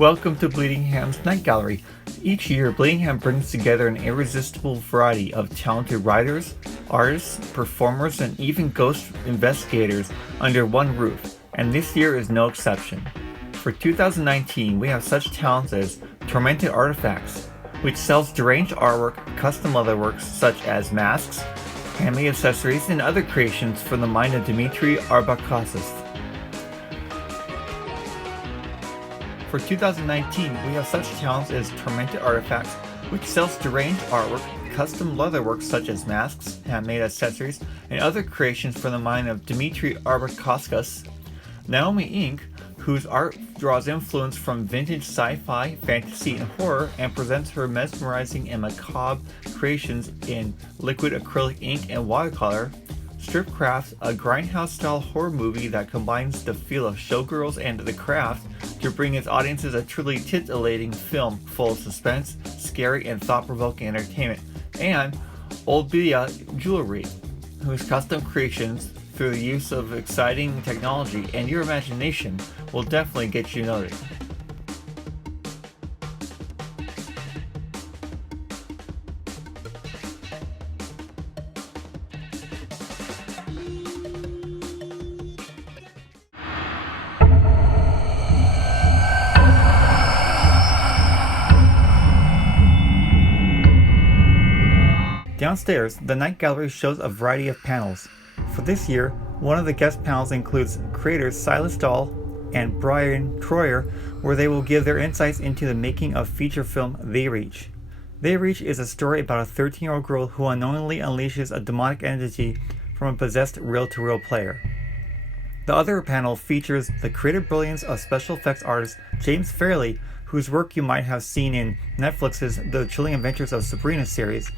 Welcome to Bleedingham's Night Gallery. Each year, Bleedingham brings together an irresistible variety of talented writers, artists, performers, and even ghost investigators under one roof, and this year is no exception. For 2019, we have such talents as Tormented Artifacts, which sells deranged artwork, custom leatherworks such as masks, handmade accessories, and other creations from the mind of Dmitry Arbakasov. For 2019, we have such talents as Tormented Artifacts, which sells deranged artwork, custom leatherwork such as masks, handmade accessories, and other creations from the mind of Dmitry Arbakasov. Naomi Inc., whose art draws influence from vintage sci-fi, fantasy, and horror, and presents her mesmerizing and macabre creations in liquid acrylic ink and watercolor. Stripcraft, a grindhouse-style horror movie that combines the feel of Showgirls and The Craft to bring its audiences a truly titillating film full of suspense, scary, and thought-provoking entertainment. And Old Bia Jewelry, whose custom creations, through the use of exciting technology and your imagination, will definitely get you noticed. Downstairs, the Night Gallery shows a variety of panels. For this year, one of the guest panels includes creators Silas Dahl and Brian Troyer, where they will give their insights into the making of feature film They Reach. They Reach is a story about a 13-year-old girl who unknowingly unleashes a demonic entity from a possessed reel-to-reel player. The other panel features the creative brilliance of special effects artist James Fairley, whose work you might have seen in Netflix's The Chilling Adventures of Sabrina series,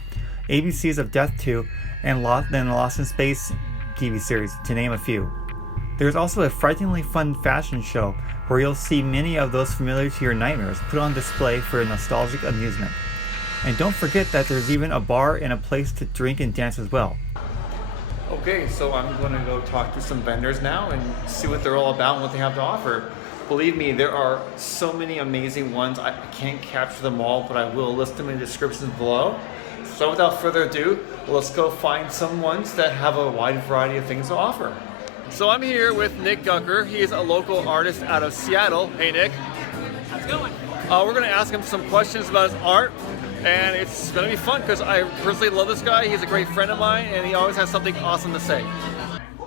ABC's of Death 2, and Lost in Space TV series, to name a few. There's also a frighteningly fun fashion show where you'll see many of those familiar to your nightmares put on display for nostalgic amusement. And don't forget that there's even a bar and a place to drink and dance as well. Okay, so I'm going to go talk to some vendors now and see what they're all about and what they have to offer. Believe me, there are so many amazing ones. I can't capture them all, but I will list them in the descriptions below. So without further ado, let's go find some ones that have a wide variety of things to offer. So I'm here with Nick Gucker. He is a local artist out of Seattle. Hey Nick. How's it going? We're going to ask him some questions about his art, and it's going to be fun because I personally love this guy. He's a great friend of mine, and he always has something awesome to say.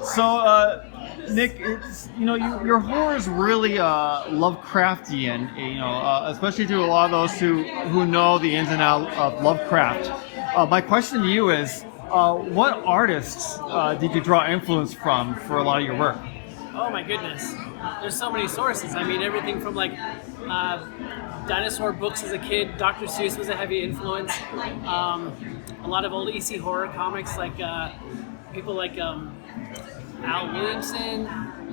So Nick, it's, your horror is really Lovecraftian, especially to a lot of those who know the ins and outs of Lovecraft. My question to you is, what artists did you draw influence from for a lot of your work? Oh my goodness, there's so many sources. I mean, everything from dinosaur books as a kid. Dr. Seuss was a heavy influence. A lot of old EC horror comics, like people like Al Williamson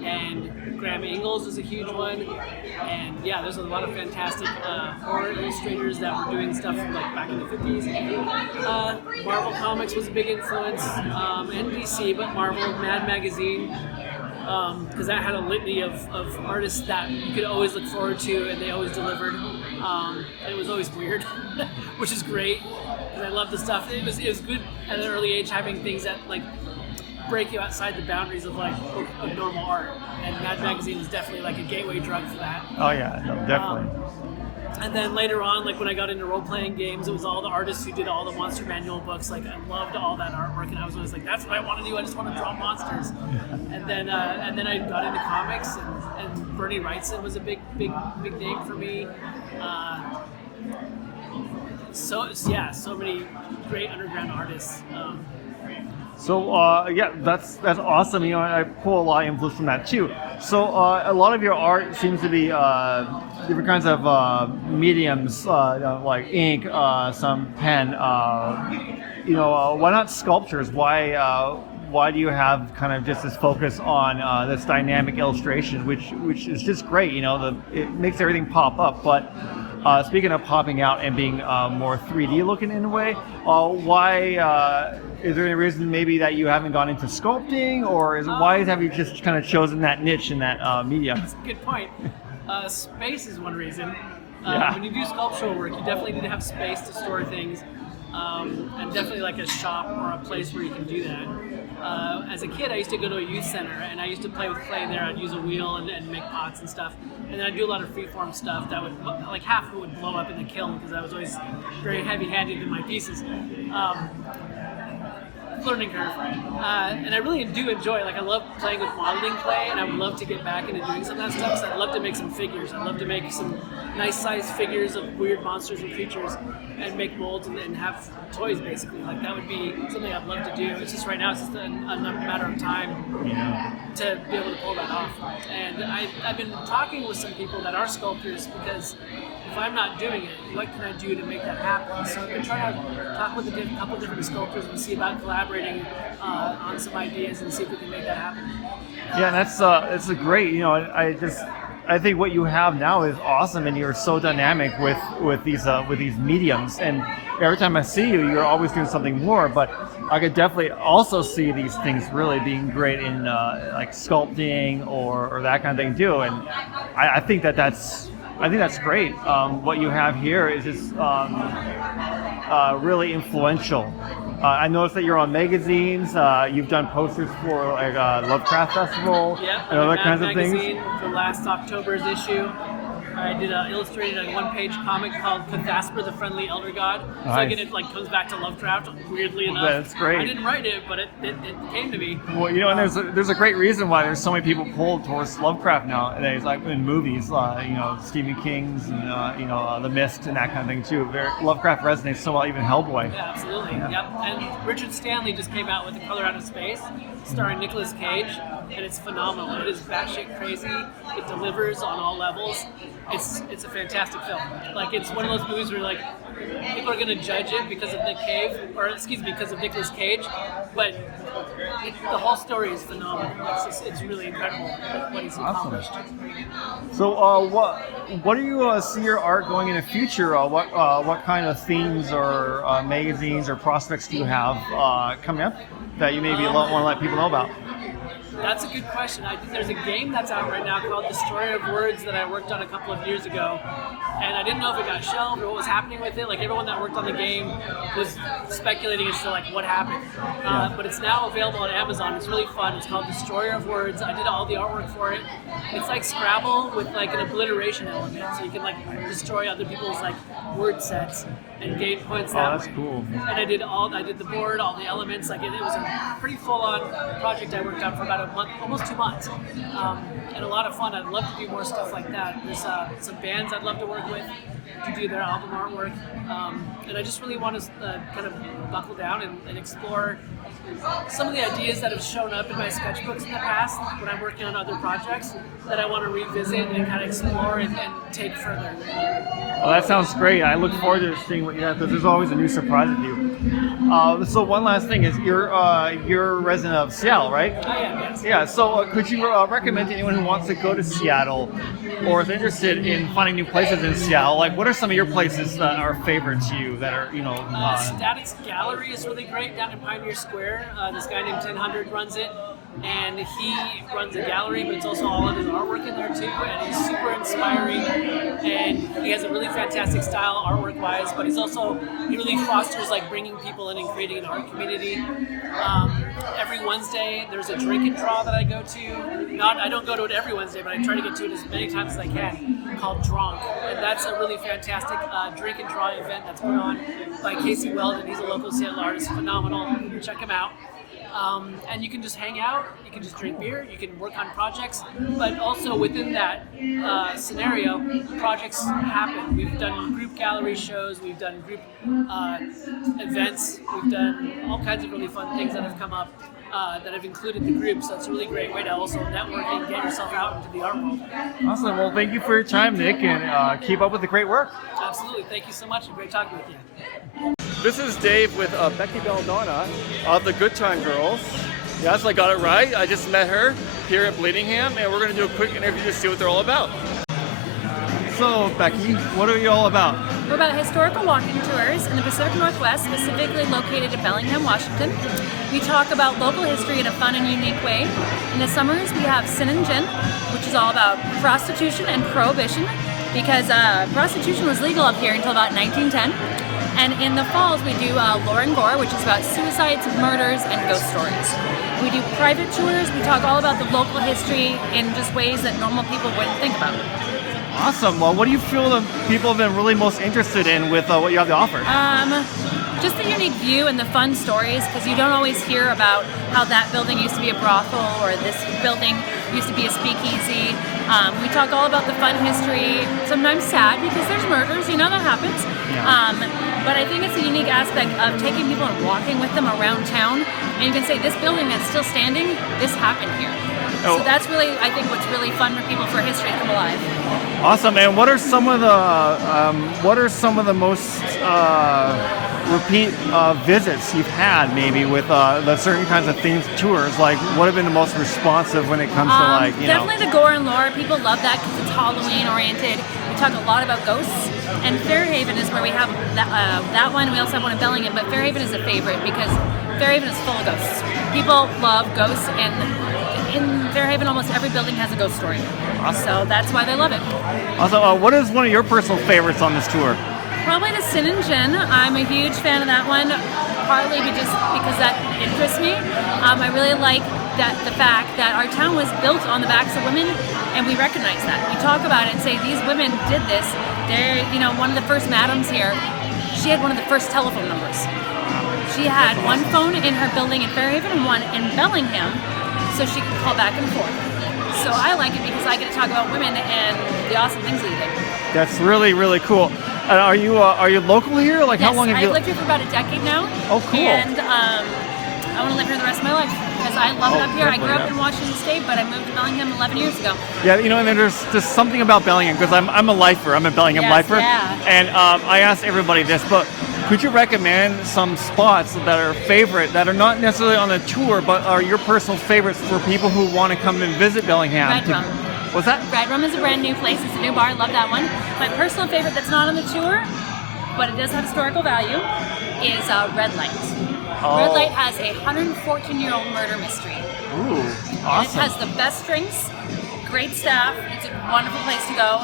and Graham Ingalls was a huge one, and yeah, there's a lot of fantastic horror illustrators that were doing stuff from back in the 50s. Marvel Comics was a big influence, and DC, but Marvel, Mad Magazine, because that had a litany of artists that you could always look forward to, and they always delivered. It was always weird, which is great, because I love the stuff. It was good at an early age having things that break you outside the boundaries of normal art, and Mad Magazine was definitely a gateway drug for that. Oh yeah, no, definitely. And then later on, when I got into role-playing games, it was all the artists who did all the Monster Manual books. I loved all that artwork, and I was always that's what I want to do. I just want to draw monsters. And then I got into comics, and Bernie Wrightson was a big name for me. So many great underground artists. So that's awesome. I pull a lot of influence from that too. So a lot of your art seems to be different kinds of mediums, like ink, some pen. Why not sculptures? Why do you have kind of just this focus on this dynamic illustration, which is just great? It makes everything pop up, but. Speaking of popping out and being more 3D looking in a way, why is there any reason maybe that you haven't gone into sculpting, or why have you just kind of chosen that niche in that medium? That's a good point. Space is one reason. When you do sculptural work, you definitely need to have space to store things, and definitely like a shop or a place where you can do that. As a kid, I used to go to a youth center, and I used to play with clay there. I'd use a wheel and make pots and stuff. And then I'd do a lot of freeform stuff that would, like half of it would blow up in the kiln because I was always very heavy-handed in my pieces. Learning curve. And I really do enjoy, like I love playing with modeling clay, and I would love to get back into doing some of that stuff. So I'd love to make some figures. I'd love to make some nice sized figures of weird monsters and creatures and make molds and have toys basically. Like that would be something I'd love to do. It's just right now it's just a matter of time to be able to pull that off. And I've been talking with some people that are sculptors because if I'm not doing it, what can I do to make that happen? So I've been trying to talk with a couple different sculptors and see about collaborating on some ideas and see if we can make that happen. Yeah, and that's a great. I think what you have now is awesome, and you're so dynamic with these mediums. And every time I see you, you're always doing something more. But I could definitely also see these things really being great in like sculpting or that kind of thing too. And I think that's great. What you have here is just really influential. I noticed that you're on magazines. You've done posters for like Lovecraft Festival and other kinds of things. For last October's issue, I did illustrated a one-page comic called Cathasper, the Friendly Elder God. So Nice. again, it like comes back to Lovecraft, weirdly enough. That's great. I didn't write it, but it came to me. Well, and there's a great reason why there's so many people pulled towards Lovecraft nowadays, like in movies, Stephen King's and The Mist and that kind of thing too. Lovecraft resonates so well, even Hellboy. Yeah, absolutely. Yep. And Richard Stanley just came out with The Color Out of Space, starring Nicolas Cage, and it's phenomenal. It is batshit crazy. It delivers on all levels. It's a fantastic film. Like it's one of those movies where like people are going to judge it because of because of Nicolas Cage, but the whole story is phenomenal. It's really incredible what he's accomplished. So, what do you see your art going in the future? What kind of themes or magazines or prospects do you have coming up that you maybe want to let people know about? That's a good question. I think there's a game that's out right now called Destroyer of Words that I worked on a couple of years ago, and I didn't know if it got shelved or what was happening with it. Like everyone that worked on the game was speculating as to like what happened. But it's now available on Amazon. It's really fun. It's called Destroyer of Words. I did all the artwork for it. It's like Scrabble with like an obliteration element, so you can like destroy other people's like word sets and gain points that way. That's cool. And I did the board, all the elements. Like it was a pretty full-on project I worked on for about a month, almost 2 months, and a lot of fun. I'd love to do more stuff like that. There's some bands I'd love to work with to do their album artwork, and I just really want to kind of buckle down and explore some of the ideas that have shown up in my sketchbooks in the past when I'm working on other projects that I want to revisit and kind of explore and take further. Well, that sounds great. I look forward to seeing what you have, because there's always a new surprise with you. So one last thing is you're a resident of Seattle, right? I am, yes. Yeah. So could you recommend to anyone who wants to go to Seattle or is interested in finding new places in Seattle? Like, what are some of your places that are favorite to you that are Statics Gallery is really great down in Pioneer Square. This guy named 1000 runs it, and he runs a gallery, but it's also all of his artwork in there too, and he's super inspiring, and he has a really fantastic style artwork wise, but he really fosters like bringing people in and creating an art community. Every Wednesday there's a drink and draw that I go to. I don't go to it every Wednesday, but I try to get to it as many times as I can, called Drunk, and that's a really fantastic drink and draw event that's put on by Casey Weldon. He's a local Seattle artist, phenomenal. Check him out. And you can just hang out, you can just drink beer, you can work on projects, but also within that scenario, projects happen. We've done group gallery shows, we've done group events, we've done all kinds of really fun things that have come up that have included the group, so it's a really great way to also network and get yourself out into the art world. Awesome. Well, thank you for your time, Nick, and keep up with the great work. Absolutely. Thank you so much, and great talking with you. This is Dave with Becky Belladonna of the Good Time Girls. Yes, I got it right. I just met her here at Bleedingham, and we're going to do a quick interview to see what they're all about. So, Becky, what are you all about? We're about historical walking tours in the Pacific Northwest, specifically located in Bellingham, Washington. We talk about local history in a fun and unique way. In the summers, we have Sin and Gin, which is all about prostitution and prohibition. because prostitution was legal up here until about 1910. And in the falls, we do lore and gore, which is about suicides, murders, and ghost stories. We do private tours. We talk all about the local history in just ways that normal people wouldn't think about. Awesome. Well, what do you feel that people have been really most interested in with what you have to offer? Just the unique view and the fun stories, because you don't always hear about how that building used to be a brothel or this building used to be a speakeasy. We talk all about the fun history, sometimes sad because there's murders, that happens. Yeah. But I think it's a unique aspect of taking people and walking with them around town, and you can say, this building that's still standing, this happened here. Oh. So that's really, I think, what's really fun for people, for history to come alive. Awesome. And what are some of the most repeat visits you've had, maybe with the certain kinds of themed tours? Like, what have been the most responsive when it comes to definitely the gore and lore. People love that because it's Halloween oriented. We talk a lot about ghosts, and Fairhaven is where we have that one. We also have one in Bellingham, but Fairhaven is a favorite because Fairhaven is full of ghosts. People love ghosts, and in Fairhaven, almost every building has a ghost story. Awesome. So that's why they love it. Also, what is one of your personal favorites on this tour? Probably the Sin and Gin. I'm a huge fan of that one, partly because that interests me. I really like the fact that our town was built on the backs of women, and we recognize that. We talk about it and say, these women did this. They're, one of the first madams here. She had one of the first telephone numbers. She had one phone in her building in Fairhaven and one in Bellingham, so she could call back and forth. So I like it because I get to talk about women and the awesome things they did. That's really, really cool. And are you local here? Like, yes, how long have you? I've lived here for about a decade now. Oh, cool. And I want to live here the rest of my life because I love it up here. I grew up in Washington State, but I moved to Bellingham 11 years ago. Yeah, and there's just something about Bellingham, because I'm a lifer. I'm a Bellingham lifer. Yeah. And I asked everybody this, but could you recommend some spots that are favorite, that are not necessarily on the tour, but are your personal favorites for people who want to come and visit Bellingham? Red Rum. What's that? Red Rum is a brand new place. It's a new bar. I love that one. My personal favorite that's not on the tour, but it does have historical value, is Red Light. Oh. Red Light has a 114-year-old murder mystery. Ooh, And awesome. it has the best drinks, great staff. It's a wonderful place to go.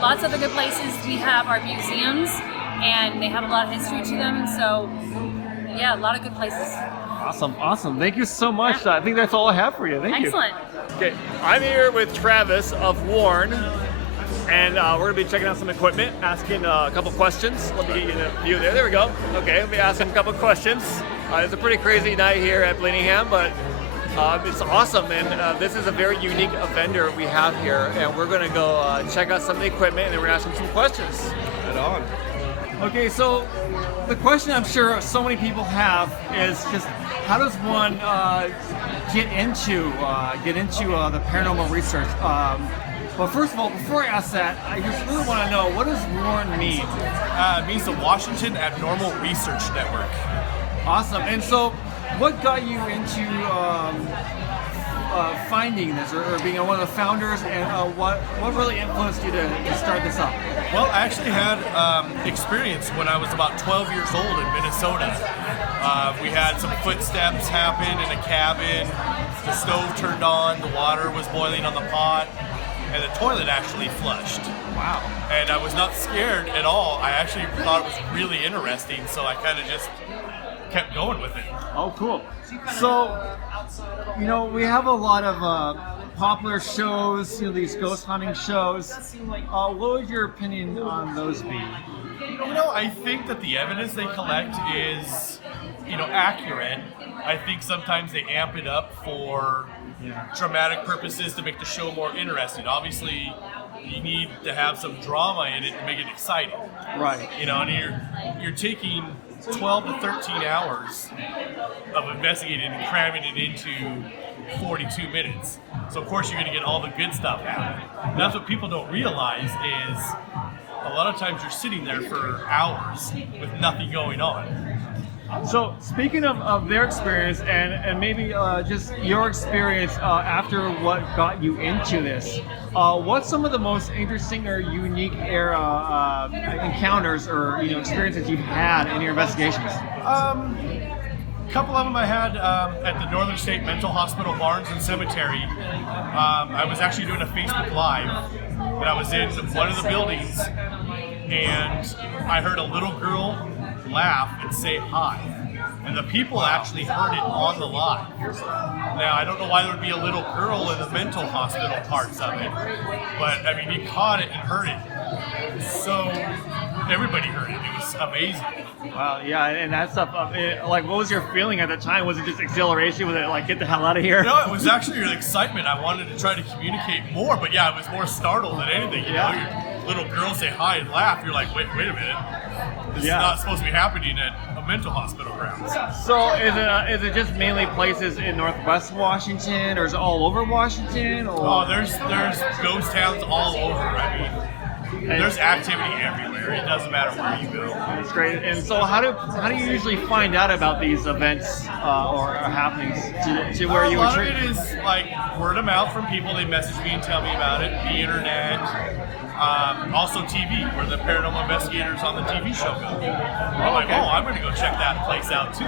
Lots of other good places. We have our museums, and they have a lot of history to them. So, yeah, a lot of good places. Awesome. Thank you so much. I think that's all I have for you. Thank you. Excellent. Okay, I'm here with Travis of Warren, and we're going to be checking out some equipment, asking a couple questions. Let me get you the view there. There we go. Okay, let me ask him a couple questions. It's a pretty crazy night here at Bleedingham, but it's awesome, and this is a very unique vendor we have here, and we're going to go check out some of the equipment, and then we're going to ask him some questions. Right on. Okay, so the question I'm sure so many people have is just, how does one get into the paranormal research? But first of all, before I ask that, I just really want to know, what does Warren mean? It means the Washington Abnormal Research Network. Awesome. And so, what got you into finding this, or being one of the founders, and what really influenced you to start this up? Well, I actually had experience when I was about 12 years old in Minnesota. We had some footsteps happen in a cabin. The stove turned on, the water was boiling on the pot, and the toilet actually flushed. Wow. And I was not scared at all. I actually thought it was really interesting, so I kind of just kept going with it. Oh, cool. So, we have a lot of popular shows, these ghost hunting shows. What would your opinion on those be? I think that the evidence they collect is, accurate. I think sometimes they amp it up for dramatic purposes to make the show more interesting. Obviously, you need to have some drama in it to make it exciting. Right. And you're taking 12 to 13 hours of investigating and cramming it into 42 minutes. So of course you're going to get all the good stuff happening. And that's what people don't realize is a lot of times you're sitting there for hours with nothing going on. So speaking of their experience and maybe just your experience after what got you into this, what's some of the most interesting or unique encounters or experiences you've had in your investigations? A couple of them I had at the Northern State Mental Hospital Barns and Cemetery. I was actually doing a Facebook Live, and I was in one of the buildings, and I heard a little girl laugh and say hi. And the people actually heard it on the live. Now, I don't know why there would be a little girl in the mental hospital parts of it, but I mean, you caught it and heard it. So everybody heard it. It was amazing. Wow, yeah, and that stuff, like, what was your feeling at the time? Was it just exhilaration? Was it like, get the hell out of here? No, it was actually an excitement. I wanted to try to communicate more, but yeah, I was more startled than anything. You know, your little girl say hi and laugh. You're like, wait a minute. This is not supposed to be happening at a mental hospital grounds. So is it just mainly places in Northwest Washington, or is it all over Washington? Or? Oh, there's ghost towns all over. I mean, there's activity everywhere. It doesn't matter where you go. That's great. And so how do you usually find out about these events or happenings to where you A lot were of it is like word of mouth from people. They message me and tell me about it. The internet. Also TV, where the paranormal investigators on the TV show go. I'm like, oh, I'm going to go check that place out too.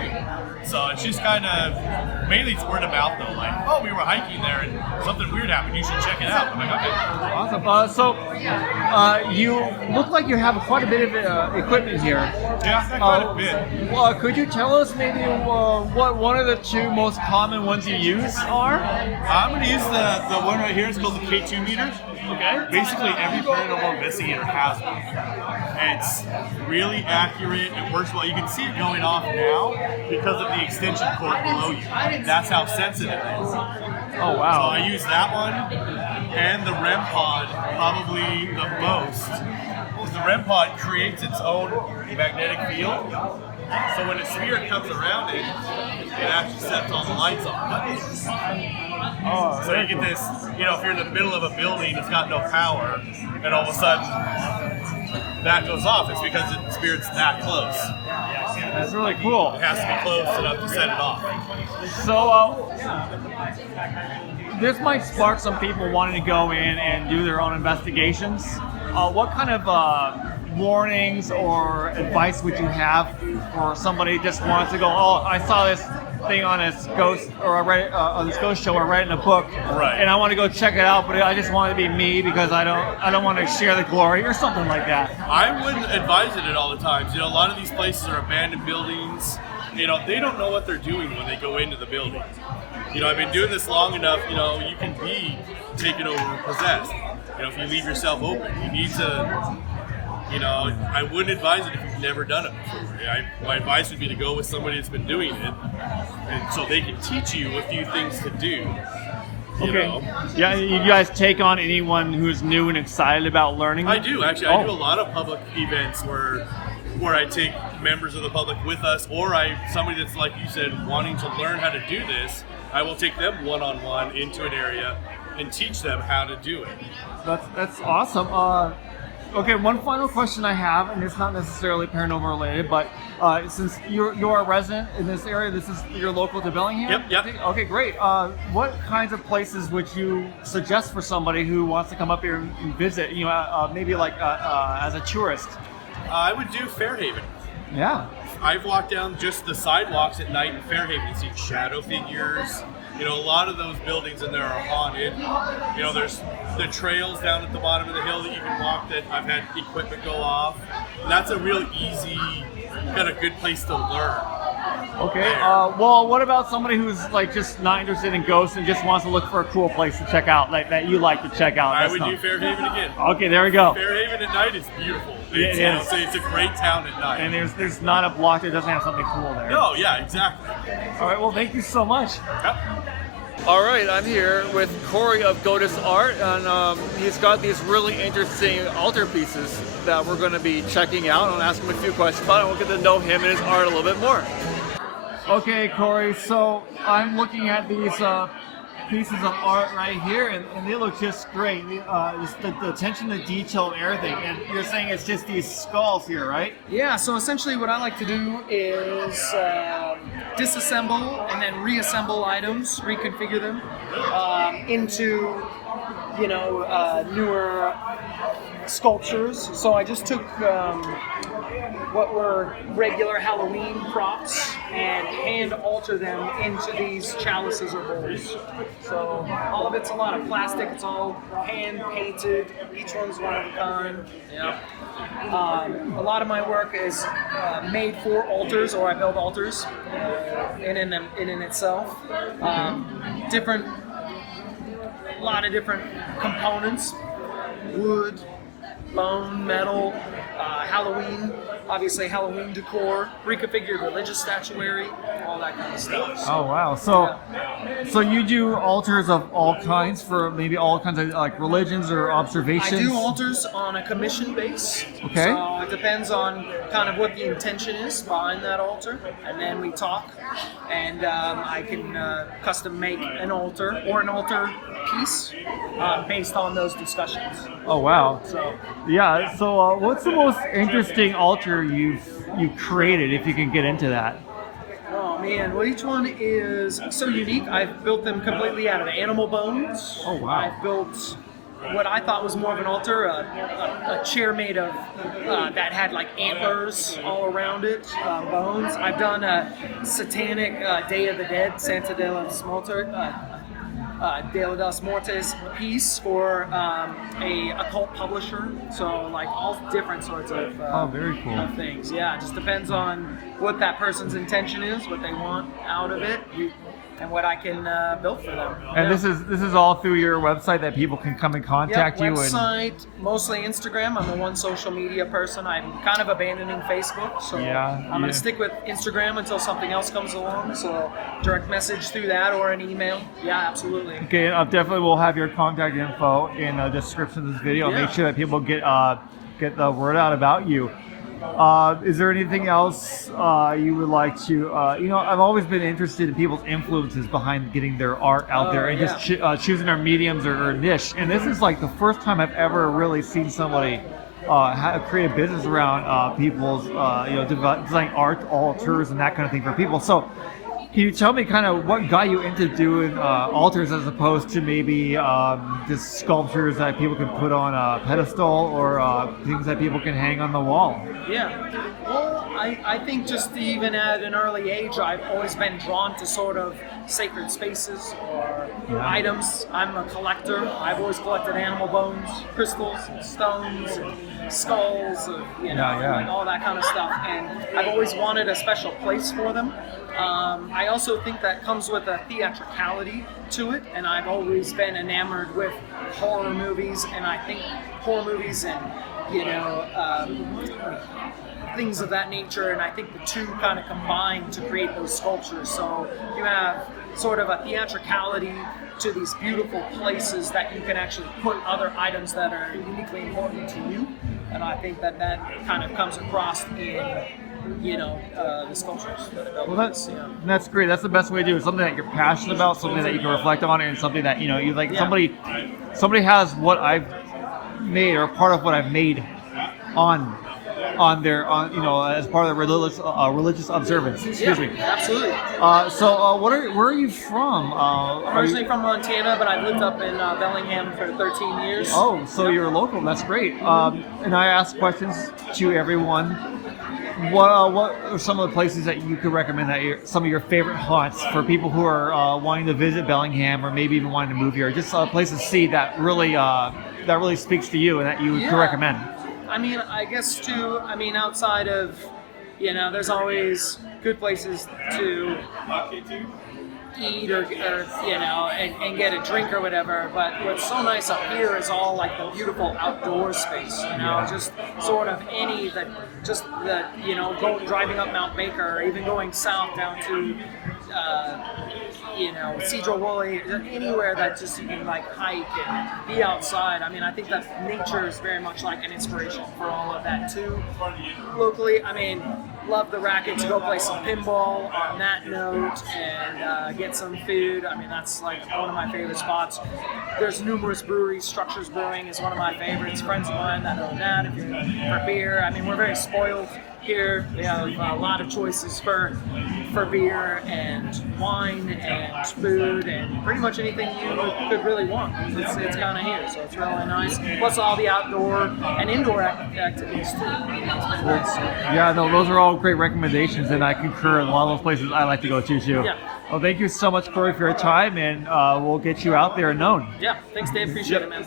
So it's just kind of, mainly it's word of mouth though. Like, oh, we were hiking there and something weird happened. You should check it out. I'm like, okay. Awesome. So you look like you have quite a bit of equipment here. Yeah, quite a bit. Could you tell us maybe what one of the two most common ones you use are? I'm going to use the one right here. It's called the K2 meter. Okay. Basically, every paranormal investigator has one. And it's really accurate. It works well. You can see it going off now because of the extension cord below you. That's how sensitive it is. Oh, wow. So I use that one and the REM pod probably the most. Because the REM pod creates its own magnetic field. So when a spirit comes around it, it actually sets all the lights on. Oh, So you get this, you know, if you're in the middle of a building that's got no power, and all of a sudden that goes off, it's because the spirit's that close. that's really cool. It has to be close enough to set it off. So this might spark some people wanting to go in and do their own investigations. What kind of warnings or advice would you have for somebody who just wants to go, oh, I saw this thing on this ghost, or I read on this ghost show, or I read in a book, Right. and I want to go check it out, but I just want it to be me because I don't want to share the glory or something like that. I wouldn't advise it at all the times. You know, a lot of these places are abandoned buildings. You know, they don't know what they're doing when they go into the building. You know, I've been doing this long enough, you know, you can be taken over or possessed. You know, if you leave yourself open, you need to, you know, I wouldn't advise it if you've never done it before. My advice would be to go with somebody that's been doing it, and so they can teach you a few things to do. You know. Yeah, you guys take on anyone who's new and excited about learning? I do, actually. I do a lot of public events where I take members of the public with us, or somebody that's, like you said, wanting to learn how to do this, I will take them one-on-one into an area and teach them how to do it. That's awesome. Okay, one final question I have, and it's not necessarily paranormal related, but since you're a resident in this area, you're local to Bellingham? Yep. Okay, great. What kinds of places would you suggest for somebody who wants to come up here and visit? You know, maybe like as a tourist. I would do Fairhaven. Yeah. I've walked down just the sidewalks at night in Fairhaven and seen shadow figures. You know, a lot of those buildings in there are haunted. You know, there's the trails down at the bottom of the hill that you can walk that I've had equipment go off. And that's a real easy, kind of good place to learn. Okay. Well, what about somebody who's like just not interested in ghosts and just wants to look for a cool place to check out, like that you like to check out? I would do Fairhaven again. Okay, there we go. Fairhaven at night is beautiful. It is. It's a great town at night. And there's not a block that doesn't have something cool there. No, yeah, exactly. All right. Well, thank you so much. Yep. All right, I'm here with Corey of Goddess Art, and he's got these really interesting altarpieces that we're going to be checking out. I'm going to ask him a few questions about it, and we'll get to know him and his art a little bit more. Okay, Corey, so I'm looking at these pieces of art right here, and they look just great. Just the attention to detail and everything. And you're saying it's just these skulls here, right? Yeah, so essentially what I like to do is disassemble and then reassemble items, reconfigure them into, newer sculptures. So I just took what were regular Halloween props and hand alter them into these chalices or bowls. So all of it's a lot of plastic. It's all hand painted. Each one's one of a kind. Yeah. A lot of my work is made for altars, or I build altars in itself. Different, a lot of different components: wood, bone, metal, Halloween, obviously Halloween decor, reconfigured religious statuary, all that kind of stuff. So, Oh wow! So you do altars of all kinds for maybe all kinds of like religions or observations? I do altars on a commission base. Okay. So it depends on kind of what the intention is behind that altar, and then we talk, and I can custom make an altar or an altar piece based on those discussions. Oh wow! So Yeah. So what's the most interesting altar you've created, if you can get into that? oh man, well each one is so unique. I've built them completely out of animal bones. Oh, wow. I've built what I thought was more of an altar, a chair made of that had like antlers all around it, bones. I've done a satanic Day of the Dead, Santa de los Muertos, De los Muertos piece for a occult publisher. So like all different sorts of Oh, very cool. of things. Yeah, it just depends on what that person's intention is, what they want out of it, and what I can build for them. And Yeah. this is all through your website that people can come and contact you. Website, mostly Instagram. I'm the one social media person. I'm kind of abandoning Facebook, so Yeah, I'm going yeah. to stick with Instagram until something else comes along. So direct message through that or an email. Yeah, absolutely. Okay, definitely we'll have your contact info in the description of this video. Yeah. Make sure that people get the word out about you. Is there anything else you would like to? I've always been interested in people's influences behind getting their art out there and just choosing their mediums or niche. And this is like the first time I've ever really seen somebody create a business around people's, designing art altars and that kind of thing for people. So, can you tell me kind of what got you into doing altars as opposed to maybe just sculptures that people can put on a pedestal or things that people can hang on the wall? Yeah. Well, I think just even at an early age, I've always been drawn to sort of sacred spaces or items. I'm a collector. I've always collected animal bones, crystals, and stones, and skulls, like all that kind of stuff. And I've always wanted a special place for them. I also think that comes with a theatricality to it, and I've always been enamored with horror movies, and I think horror movies and things of that nature, and I think the two kind of combine to create those sculptures. So you have sort of a theatricality to these beautiful places that you can actually put other items that are uniquely important to you, and I think that kind of comes across in the sculptures that I built. Well, that's great. That's the best way to do it. Something that you're passionate about, something that you can reflect on, and something that you like. Yeah. Somebody has what I've made or part of what I've made on as part of the religious observance. Excuse me. Absolutely. Where are you from? I'm originally from Montana, but I've lived up in Bellingham for 13 years. Oh, so you're local. That's great. And I ask questions to everyone. What are some of the places that you could recommend some of your favorite haunts for people who are wanting to visit Bellingham or maybe even wanting to move here? Just a place to see that really speaks to you and that you could recommend. I mean, I guess too. I mean, outside of, there's always good places to eat or and get a drink or whatever. But what's so nice up here is all like the beautiful outdoor space. Just sort of driving up Mount Baker or even going south down to. Sedro Woolley, anywhere that just you can like hike and be outside. I mean, I think that nature is very much like an inspiration for all of that too. Locally, I mean, love the racket to go play some pinball on that note and get some food. I mean, that's like one of my favorite spots. There's numerous breweries. Structures Brewing is one of my favorites. Friends of mine that own that. If you're for beer, I mean, we're very spoiled here. We have a lot of choices for beer and wine and food and pretty much anything you could really want. It's kind of here, so it's really nice. Plus all the outdoor and indoor activities too. It's been nice. Yeah, no, those are all great recommendations, and I concur in a lot of those places I like to go to too. Yeah. Well, thank you so much, Corey, for your time, and we'll get you out there and known. Yeah, thanks, Dave. Appreciate it, man.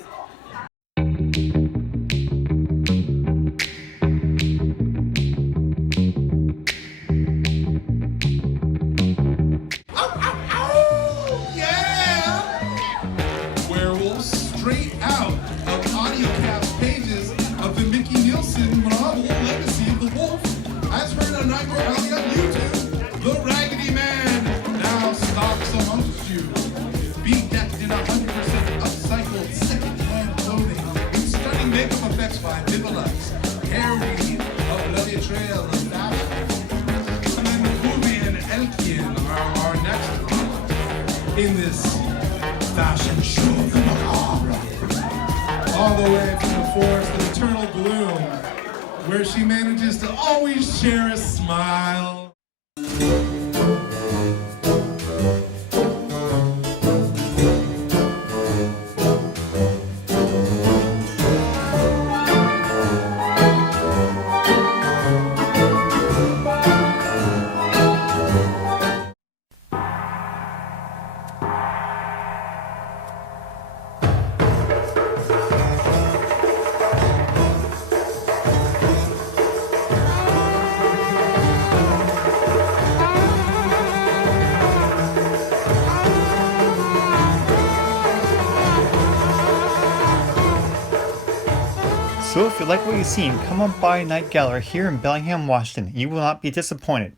Straight out of audiocast pages of the Mickey Nielsen novel Legacy of the Wolf, as heard on Nightmare Alley on YouTube. The Raggedy Man now stalks amongst you, bedecked in 100% upcycled second-hand clothing, in stunning makeup effects by Vivalex, carrying a bloody trail of fashion. And then Ruby and Elkian are our next drama in this fashion show of the macabre. All the way from the forest of eternal gloom, where she manages to always share a smile. So if you like what you've seen, come on by Night Gallery here in Bellingham, Washington. You will not be disappointed.